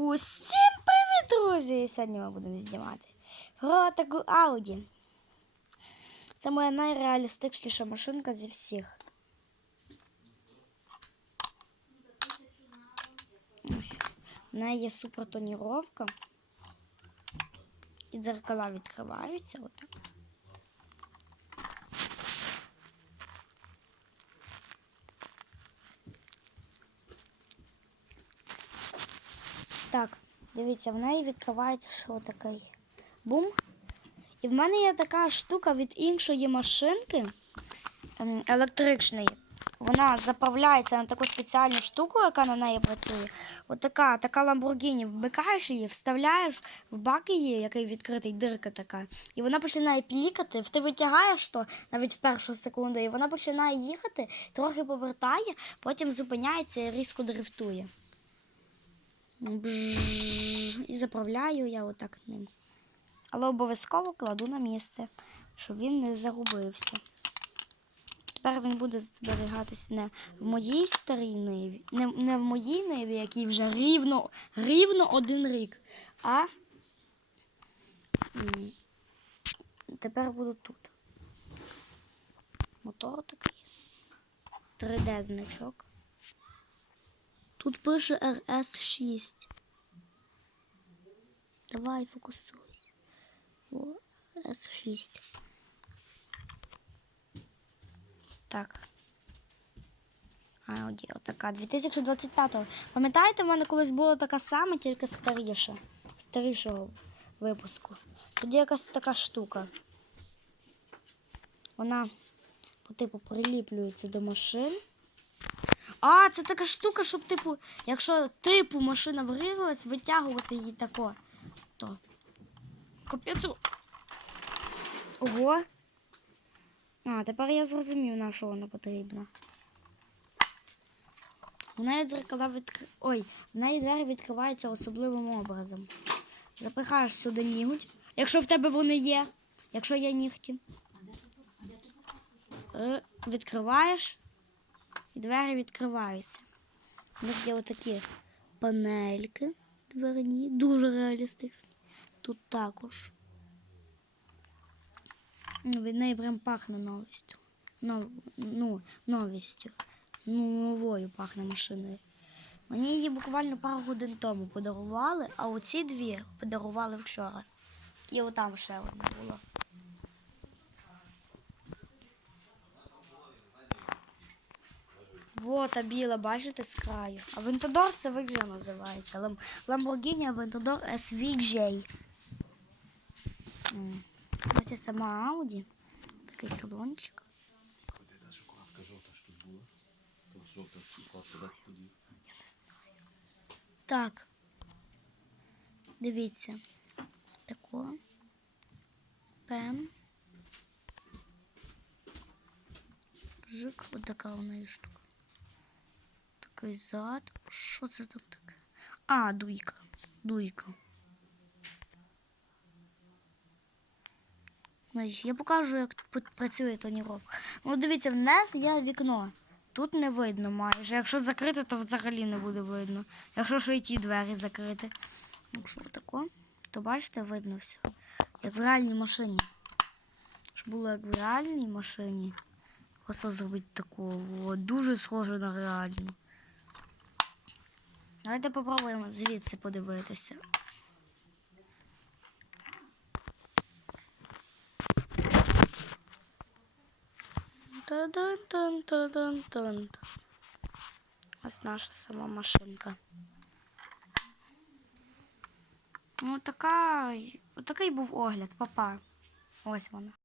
Усім привіт, друзі! Сьогодні ми будемо знімати про таку Ауді. Це моя найреалістичніша машинка зі всіх. Ось. В неї є супертоніровка. І дзеркала відкриваються. Отак. Так, дивіться, в неї відкривається що такий бум. І в мене є така штука від іншої машинки ем, електричної. Вона заправляється на таку спеціальну штуку, яка на неї працює. От така, така Lamborghini, вмикаєш її, вставляєш в бак її, який відкритий, дирка така. І вона починає плікати, ти витягаєш то навіть в першу секунду, і вона починає їхати, трохи повертає, потім зупиняється і різко дрифтує. І заправляю я отак ним. Але обов'язково кладу на місце, щоб він не загубився. Тепер він буде зберігатись не в моїй старій ниві, не, не в моїй ниві, якій вже рівно, рівно один рік. А тепер буду тут. Мотор такий. 3D значок. Тут пише RS6. Давай фокусуйся. О, RS6. Так. Ауді, отака. 2025-го. Пам'ятаєте, в мене колись була така сама, тільки старіша. Старішого випуску. Тоді якась така штука. Вона по типу приліплюється до машин. А, це така штука, щоб, типу, якщо типу машина врізалась, витягувати її тако. То. Капець. Ого. А, тепер я зрозумів, на що вона потрібна. У неї дзеркала відкр... Ой, в неї двері відкриваються особливим образом. Запихаєш сюди нігуть, якщо в тебе вони є, якщо є нігті. Е, Відкриваєш і двері відкриваються. У них є отакі панельки дверні, дуже реалістичні. Тут також. Ну, Від неї прям пахне новістю. Нов, ну, новістю. Ну, новою пахне машиною. Мені її буквально пару годин тому подарували, а оці дві подарували вчора. І отам ще одна була. Вот, а біла, бачите, з краю. А Вентадор це вигляд називається. Лам- Lamborghini Aventador SVJ. М. Ось і сама Audi. Такий салончик. Так подів. Так. Дивіться. Тако. Пем. Жик, от така у неї штука. Такий зад. Що це там таке? А, дуйка. Дуйка. Я покажу, як працює тоніровка. Ну, дивіться, в нас є вікно. Тут не видно майже. Якщо закрити, то взагалі не буде видно. Якщо ще й ті двері закрити. Якщо тако, то бачите, видно все. Як в реальній машині. Щоб було як в реальній машині. Просто зробити такого. Дуже схоже на реальну. Давайте попробуємо звідси подивитися. Та-дан-тан-та-дан-тан. Ось наша сама машинка. Ну, така, такий був огляд, папа. Ось вона.